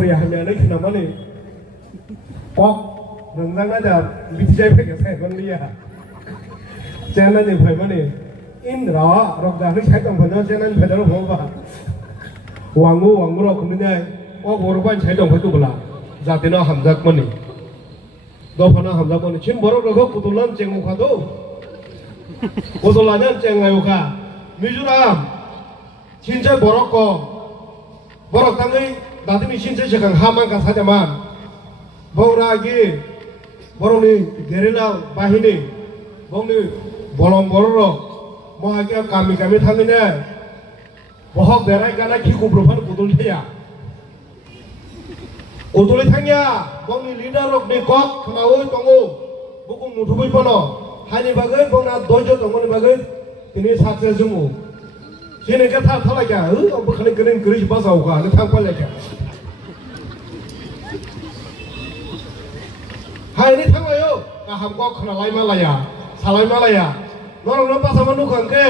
फरिया हमें खिना माने कक नोंथाङा दा बिथिजाय फैगासिनो गोनलिया जेनानिफ्राय माने इंरा रगदाखै साइदंफोरनो जेनानिफ्राय दा रगबा वांगु रखमनिनाय अ बरबान साइदंफोर दुबला जातेना हामजाक माने दफाना हामजाक माने छिन बरक रखो पुतुलन चेंमुखादो पुतुलाnya चेंगायुखा मिजोराम छिनसे बरक बरक तांगै दातिनि छिनसे सेखां हामांका साजामान बौरागी बर'नि गेरिला बाहिनी बंनि बलम बर' महागिया गामि गामि थाङैनो बहक बेराय गाना खिखुब्रुफान गुदुलथैया गुदुलथैया बंनि लिडार रकनि कक खोनावै दङो बुकुं नुथुबै पनो हानि बागै बंना दयज दङनि बागै दिनै साक्सेस जोङो जेनेके था थालायगा बखाले गरेन गरिस बासावगा ने थांफालायगा हायनि थांलायो गाहाम कक खोनालाय मालाया सालाय मालाया नरनो पासामान नुखांके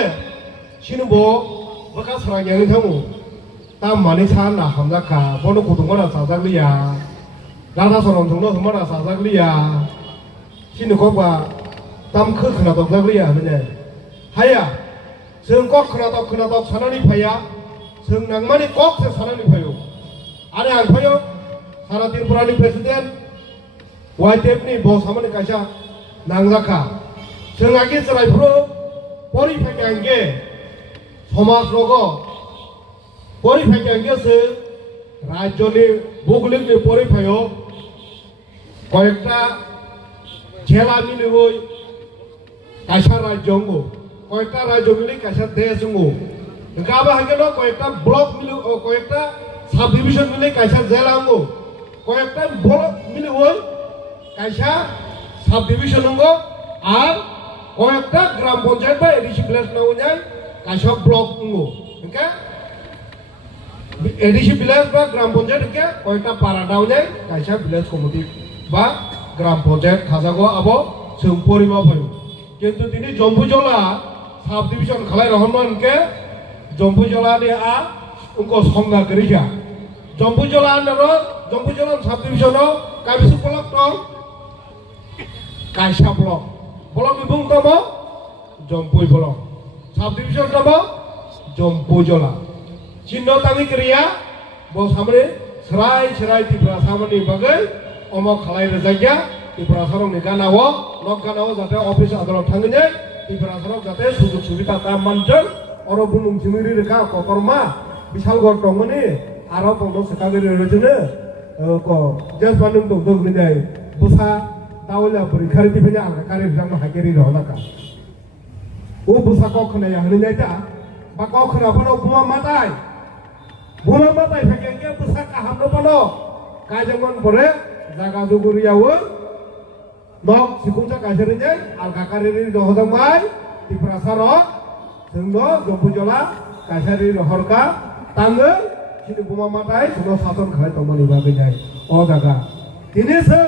सिनबो बका सरायनि थांगो ताम माने साना हामजाखा बनो गुदुंगना साजागलिया दादा सरन दंनो हमना साजागलिया सिनखौबा ताम खोखना दगजागलिया होने हाया जों कक खोनादक सानानि फाया जों नांमानि कक से सानानि फायो आरो आं फायो सारा त्रिपुरानि प्रेसिडेन्ट वाइटेपनि बस हामानि कायसा नांजाखा जों आगे चलायफ्रो परिफायखांगे समाज लोगो परिफायखांगे से राज्यनि भौगोलिकनि परिफायो कयेकटा जेला मिलुयै कायसा राज्यंगो कयेकटा राज्य मिलि कायसा देशंगो गाबा हागेनो कयेकटा ब्लक मिलु कयेकटा सब डिविजन मिलि कायसा जेलांगो कयेकटा ब्लक मिलुयै कायसा सब डिविजन होंगो आर कयेकटा ग्राम पंचायत बा एडिसि भिलेज नावनाय कायसा ब्लक होंगो ओके एडिसि भिलेज बा ग्राम पंचायत के कयेकटा पारा दावनाय कायसा भिलेज कमिटि बा ग्राम पंचायत थाजागो आबो जों परिमा फायो किन्तु दिनै जम्पुजला सब डिविजन खालाय रहमान के जम्पुजला नि आ उनको संगा गरिया जम्पुजला नरो जम्पुजला सब डिविजनाव काबिसु ब्लक दं कायसा ब्लक ब्लक बिबुं दङ जम्पुइ ब्लक सब डिविजन दङ जम्पुजला चिन्ह तांगि करिया बो सामने सराय त्रिपुरा सामनि बागै अमक खालाय रजागिया त्रिपुरा सरंनि गानावो लक गानावो जाते अफिस आदालत थाङैनो त्रिपुरा सरं जाते सुजुग सुबिदा काममानजों अरो बुमुं जिमिरि रेखा ककरमा बिशालगड़ दङनि आरो बंद सकागिरि रजनो को जेसबानों दं दंनिनाय बुसा दावला परिखारि दिफेना आंगा कारि जानो हागेरि रहनाका ओ बुसा को खनाया हनैता बा को खनाफोराव बुमा माताय फैगेंगे बुसा का हमनो पनो काजमन बरे जागा जुगुरियावो नक सिकुंसा काजरिने आंगा कारिरि रहदमाय त्रिपुरा सरक जोंनो जम्पुजला कासारि रहरका ताङो सिनि बुमा माताय जोंनो सासन खालाय दंमानि बागै जाय अ जागा दिनै जों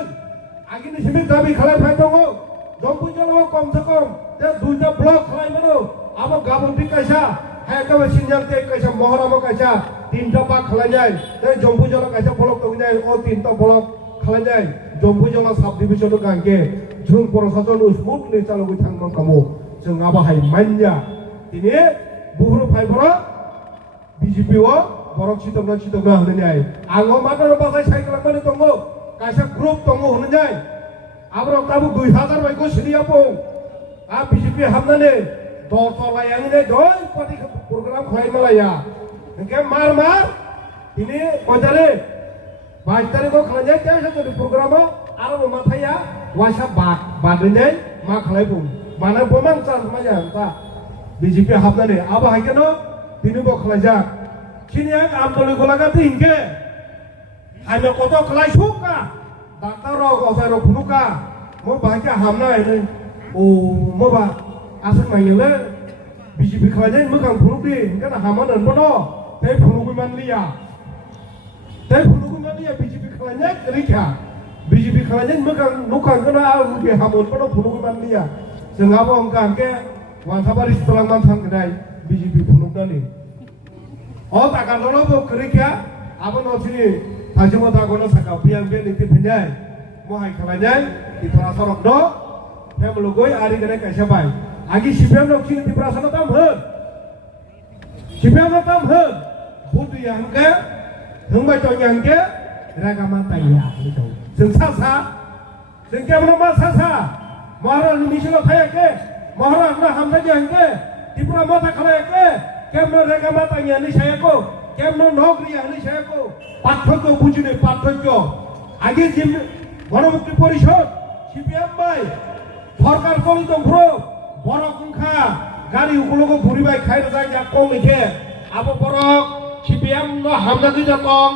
आगिनि सिमित दाबि खालामबाय दङ जम्पुजलाव कम से कम ते दुइटा ब्लक खालामनो आबो गाबोन कायसा हायकाबे सिनजालते कायसा महरामो कायसा तीनटा बाग खालामनाय ते जम्पुजला कायसा ब्लक दंनाय अ तीनटा ब्लक खालामनाय जम्पुजला सब डिविजन गांगे जों प्रशासन स्मुथलि चालुबाय थांनो कामो जों आबाहाय मान्या दिनै बुहुर फाइबर बीजेपी ओ बरक चितंगा होननाय आङो मात्र बासाय साइकेल माने दङ कायसा ग्रुप दङ होननाय आब्रो काबु 2000 बायको सिरियापो आ बीजेपी हामनानै दलायाङै दय पार्टी प्रग्राम खालामलाया ओके मार दिनै कयतारे 22 तारिखो खालामनाय कैसा प्रग्राम आरो माथाया वासा बादनै मा खालामबो माने बमान चान्स माया ता बीजेपी हाबनानै आबा हायकेनो दिनैबो खालामजा खिनिया आमदलि गलागाते हिंके आइनो कत खालायसुका डाक्टर अफायर फुनुका मो बाहायके हामनाय ओ मोबा आसन माइले बीजेपी खालामनाय मोगां फुनुकि हिंके हामान अनबनो ते फुनुकि मानलिया बीजेपी खालामनाय रैखा बीजेपी खालामनाय मोगां नुखांगोना आरो बे हामनबनो फुनुकि मानलिया जोंहाबो अंकांके वानसाबारि सितलांमान थांगोनाय बीजेपी फुनुकनानै अ तागानलबो करिखा आबो नथिनि 다시모 다고는 사과 비양비양 닉티 팬냐이 뭐하이 칼라냐이 디프라 서럽도 패물로고이 아리그네 가샤바이 아기 시병록 치는 디프라 서너 땀흔 시병록 땀흔 보드 양게 정말 정양게 라가만 따이야 승사사 승깨물로만 사사 마하라 미실로 타야게 마하라 나 함다지 한게 디프라 마타 칼라야게 কেমন রেখা মাতা জ্ঞানী সায়াকো কেমন নগরী হানি সায়াকো পার্থক্য বুঝিনি পার্থক্য আগে যে গণমুক্তি পরিষদ সিপিএম ভাই সরকার চলিত ঘুরো বড় সংখ্যা গাড়ি উপলক্ষ ঘুরিবাই খাইতে যায় যা কম লিখে আবো বড় সিপিএম হামলা দিতে টং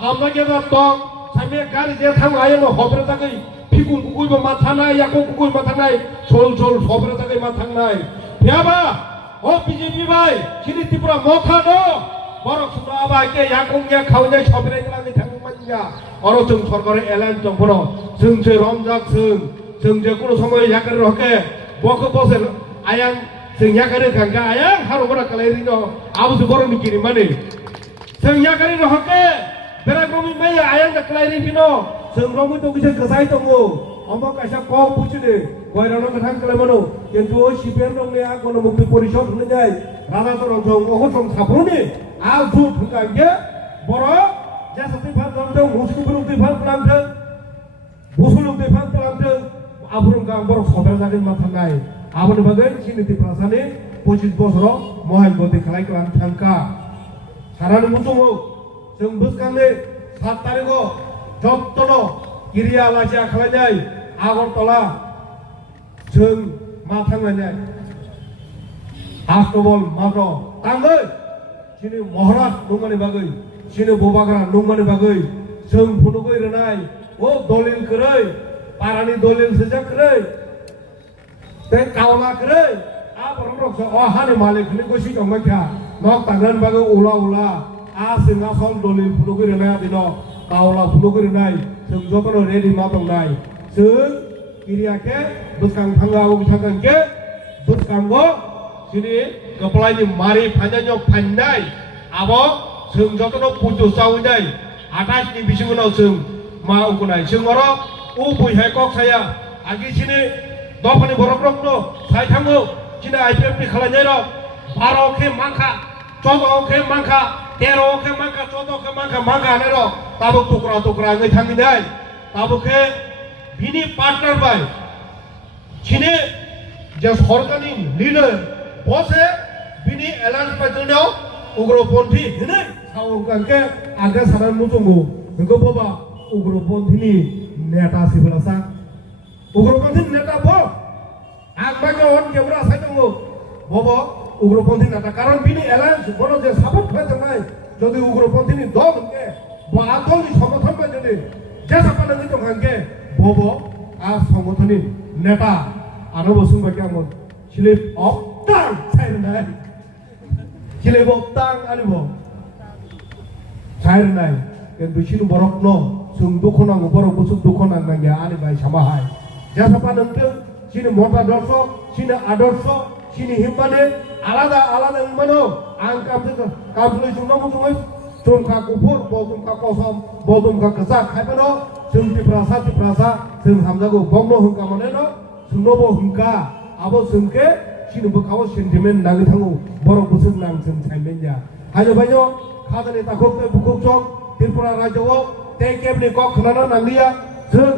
হামলা গেদা টং সামনে গাড়ি যে থাম আইলো হবরে তাকে ফিকুন কুকুইবো মাথা নাই ইয়াকো কুকুই মাথা নাই ঝোল ঝোল হবরে তাকে মাথা নাই পেয়াবা ও বিজেপি ভাই সিনি ত্রিপুরা মথানো বড় সুন্দর আবাইকে ইয়াকুংয়া খাওয়াই সবেরাই গ্লানি থাকুমানিয়া অরচং সরকারের এলান চংফর जोंसो रमजाक जोंजे কোনো সময় ইয়াকারে রকে বকে বসে আয়াং जों ইয়াকারে গাঙ্গা আয়াং হারবরা কালাইরিনো আবুসু বড় মিকিরি মানে जों ইয়াকারে রকে বেরাগ্রমি মাই আয়াং কালাইরিনো जों রমই তো কিছু গসাই দङो অমক কাইসা ক বুঝিনে গয়রানো কথাং কালাইমানো কিন্তু ওই সিপিএম রংনে আ গণমুক্তি পরিষদ হনে যায় রাজা তরজং অহসং সাফরনি আ জু ঠুকাঙ্গে বড় জাসাতে ফালদং মুসকুপুর উদ্দিফাল প্লান্টে বুসুল উদ্দিফাল প্লান্টে আবরংগা বড় সদর জাগিন মাথাঙ্গাই আবনি বাগৈ সিনিতি প্রাসানে 25 বছর মহাই গতি খালাই ক্লান থাঙ্কা সারানি মুতুমু जों বুসকানে 7 তারিখও যত্তন কিরিয়া লাজিয়া খালাইনাই আগরতলা जों मा थांलायनाय आस्तबल माद्र तांगै सिनि महाराज नंगानि बागै सिनि बबाग्रा नंगानि बागै जों फुनुगै रोनाय ओ दलिल करै पारानि दलिल सजाकरै ते कावला करै आ बरम रक्स अ हानि मालिकनि गोसि दंबायखा नक तांगन बागै उला उला आ जोंहा सल दलिल फुनुगै रोनाय दिनो कावला फुनुगै रोनाय जों जतन रेडि मा दंनाय जों किरियाके दुसकां थांगाव थांगांके दुसकांगो सिनि गपलायनि मारि फान्याव फान्नाय आबो जों जतन पुजो जावैनाय 28 नि बिसिङाव जों मा उगुनाय जों अर उ बुइहाय कक्साया आगि सिनि दफानि बरकरनो साइ थाङो सिनि आइपिएफ नि खालायनाय र 12 के मांखा 14 के मांखा 13 के मांखा 14 के मांखा मांखा ने र ताबो टुकरा टुकरा ngै थांगिनाय ताबो के बिनि पार्टनार बाय सिने जे सरकारनि लिडार बसे बिनि एलायन्स पार्टनाव उग्रपन्थी होनो सावगांके आगे सारान मुचंगो नगो बाबा उग्रपन्थीनि नेता सिबलासा उग्रपन्थी नेता ब आगबागे अन केमरा साइदंगो बाबा उग्रपन्थी नेता कारण बिनि एलायन्स बनो जे सापोर्ट फायदंनाय যদি उग्रपन्थीनि दलके बादलनि समर्थन बायदि जे सापाननि दंगांके बब आ संगठननि नेता आरो बसुंबायके आं सिलिप अक्टां साइरनाय सिलिप अक्टां आलिबो साइरनाय কিন্তু সিনু বরকনো जों दखनांगो बरक बसु दखनांगांगे आनि बाय सामाहाय जे सापानंते सिनि मता दर्श सिनि आदर्श सिनि हिमाने आलादा आलादा मानो आं कामसुलै जोंनाव मुङै जोंखा गुफुर बदुमखा कसम बदुमखा गोजा खायबानो जों तिप्रासा जों हामजागौ बंनो हुंका मानेनो जोंनोबो हुंका आबो जोंके सिनोबो खाव सेन्टिमेन्ट नाङै थाङो बरक बोसों नां जों साइमेन्या हायो बायनो खादानि ताखौते बुखौजों त्रिपुरा रायजोआव ते केबनि क खोनानो नांलिया जों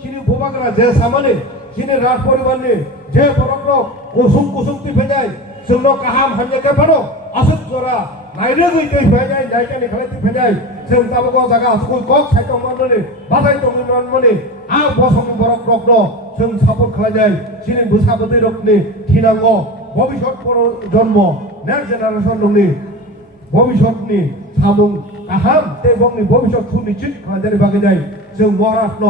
सिनि बबाग्रा जे सामानि सिनि राज परिबारनि जे बरकनो कुसुम तिफायनाय जोंनो गाहाम हामजाके फानो असुत जरा नायनो गैयै फायनाय नायकानि खालाय तिफायनाय जों गावबागाव जागा स्कुल कक साइटआव माननानै बादाय दंमोन माने आ बसं बरक रकनो जों सापर्ट खालायनाय सिनि बोसाबोदै रकनि थिनांगौ भबिष्यत जन्म नेक्स्ट जेनारेशन नंनि भबिष्यतनि सामुं गाहाम ते बंनि भबिष्यत सुनिश्चित खालायनायनि बागैनाय जों महाराष्ट्र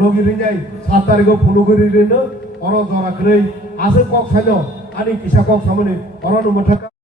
लगिरिनाय 7 तारिखआव फुनुगुरिनो अर जराखै आसो कक साइनो आनि किसा कक सामने अरनो मथाका